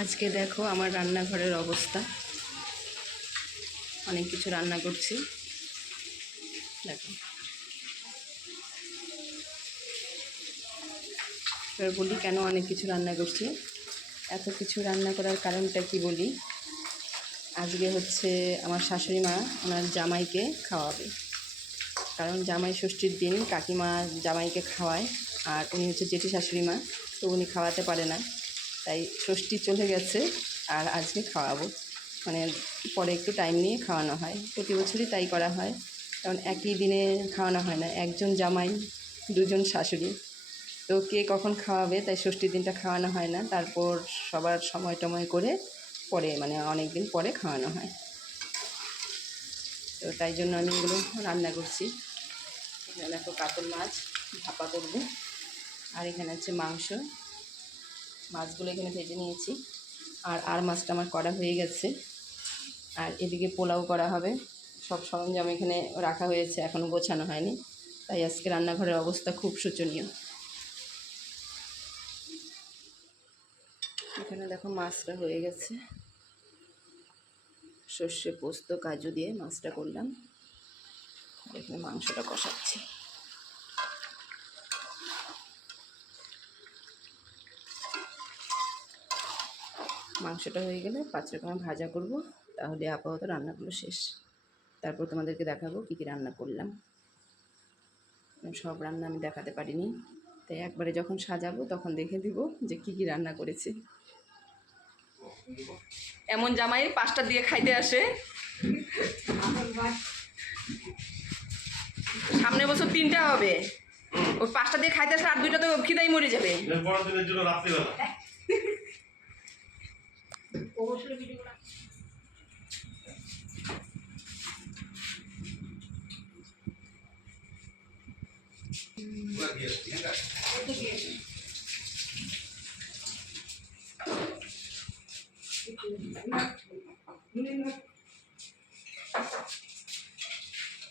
আজকে দেখো আমার রান্নাঘরের অবস্থা, অনেক কিছু রান্না করছি। দেখো, এবার বলি কেন অনেক কিছু রান্না করছি। এত কিছু রান্না করার কারণটা কি বলি। আজকে হচ্ছে আমার শাশুড়ি মা ওনার জামাইকে খাওয়াবে, কারণ জামাই ষষ্ঠীর দিন কাকিমা জামাইকে খাওয়ায়, আর উনি হচ্ছে জেঠি শাশুড়ি মা, তো উনি খাওয়াতে পারে না, তাই ষষ্ঠী চলে গেছে আর আজকে খাওয়াবো। মানে পরে একটু টাইম নিয়ে খাওয়ানো হয়, প্রতি বছরই তাই করা হয়, কারণ একই দিনে খাওয়ানো হয় না, একজন জামাই দুজন শাশুড়ি, তো কে কখন খাওয়াবে, তাই ষষ্ঠীর দিনটা খাওয়ানো হয় না, তারপর সবার সময় টময় করে পরে মানে অনেক দিন পরে খাওয়ানো হয়। তো তাই জন্য আমি এগুলো রান্না করছি। এখানে দেখো কাতল মাছ ভাপা করবো, আর এখানে হচ্ছে মাংস, মাছগুলো এখানে ভেজে নিয়েছি, আর মাছটা আমার করা হয়ে গেছে। আর এদিকে পোলাও করা হবে, সব সরঞ্জাম এখানে রাখা হয়েছে, এখনও গোছানো হয়নি, তাই আজকে রান্নাঘরের অবস্থা খুব শোচনীয়। এখানে দেখো মাছটা হয়ে গেছে, সর্ষে পোস্ত কাজু দিয়ে মাছটা করলাম, এখানে মাংসটা কষাচ্ছি। মাংসটা হয়ে গেলে 5 রকমের ভাজা করব, তাহলে আপাতত রান্নাগুলো শেষ। তারপর তোমাদেরকে দেখাবো কী কী রান্না করলাম। সব রান্না আমি দেখাতে পারিনি, তাই একবারে যখন সাজাবো তখন দেখে দিব যে কী কী রান্না করেছি। এমন জামাই 5টা দিয়ে খাইতে আসে, সামনে বছর 3টা হবে, ওই 5টা দিয়ে খাইতে আসে, আর 2টা তো খিদাই মরে যাবে।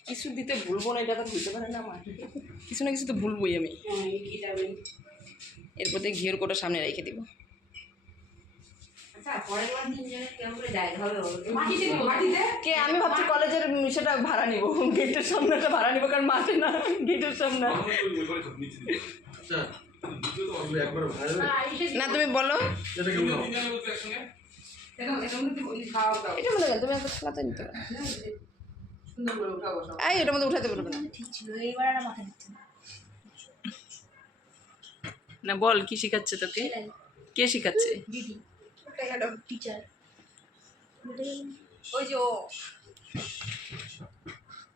কিছু দিতে ভুলবো না, এটা তো ভুলতে পারে না আমার, কিছু না কিছু তো ভুলবোই আমি। এরপর থেকে ঘিয়ের কোটা সামনে রেখে দিব। কে আমি ভাবছি কলেজের সেটা ভাড়া নিব, গেটের সামনেটা ভাড়া নিব, কারণ মাঠে না, গেটের সামনে। না তুমি বলো, এটা মনে গেল তুমি একটা খেলাতে নিতে পারো, এই এটার মধ্যে উঠাতে পারবে না। না বল কি শিখাচ্ছে তোকে, কে শিখাচ্ছে? টিচার। ওই যে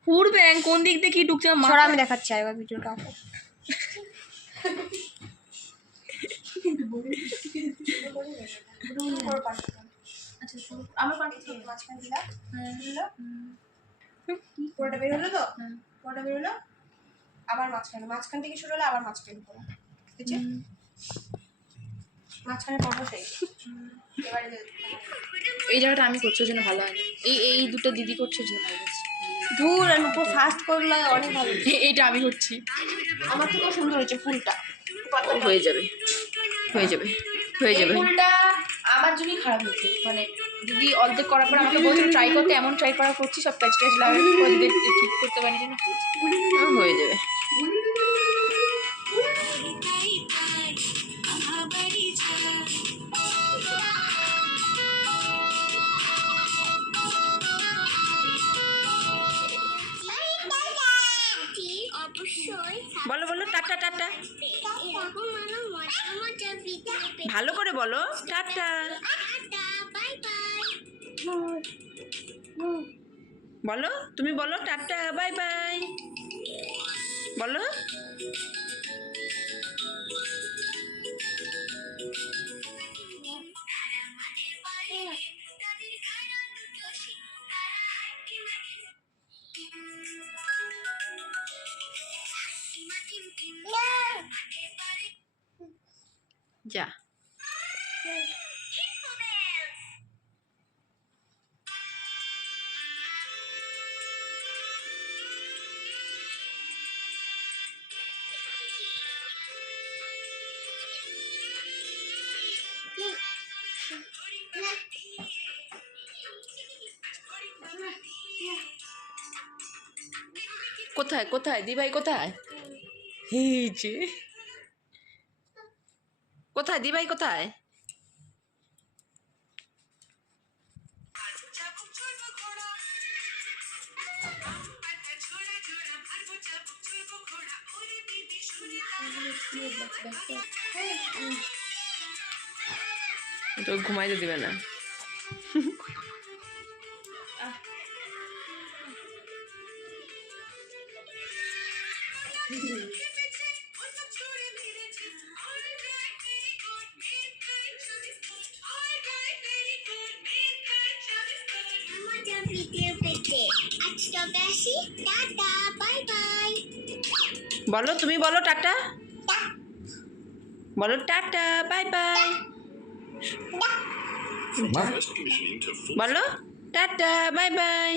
উড়বে কোন দিক দিয়ে কি ঢুকছে মাথা, আমি দেখাচ্ছি একবার ভিডিওটা। আচ্ছা আমার পাঠিয়ে মাঝখানে দিলা, পুরোটা বের হলো তো, পুরোটা বের হলো, আবার মাঝখান থেকে শুরু হলো, আবার মাঝখানে পড়া, ঠিক আছে? মাঝখানে পড়বো সেই। এবারে এই জায়গাটা আমি করছি জন্য ভালো হয়, এই দুটো দিদি করছে জন্য ভালো হচ্ছে। ধুর আমি উপর ফাস্ট করলে অনেক ভালো, এইটা আমি করছি, আমার থেকেও সুন্দর হয়েছে ফুলটা, হয়ে যাবে হয়ে যাবে হয়ে যাবে। ফুলটা আমার জন্যই খারাপ হয়েছে, মানে দিদি অর্ধেক করার পর আমাকে বলছিল ট্রাই করতে, এমন ট্রাই করা করছি, সব প্যাচ ট্যাচ লাগে ঠিক করতে পারি জন্য হয়ে যাবে। বলো বলো টাটা টাটা, ভালো করে বলো টাটা, বলো তুমি বলো টাটা বাই বাই বলো। যা কোথায় কোথায় দিভাই কোথায়? এই যে কোথায় দিভাই কোথায়? তো ঘুমাইতে দিবে না। বলো তুমি বলো টাটা, বলো টাটা বাই বাই, বলো টাটা বাই বাই।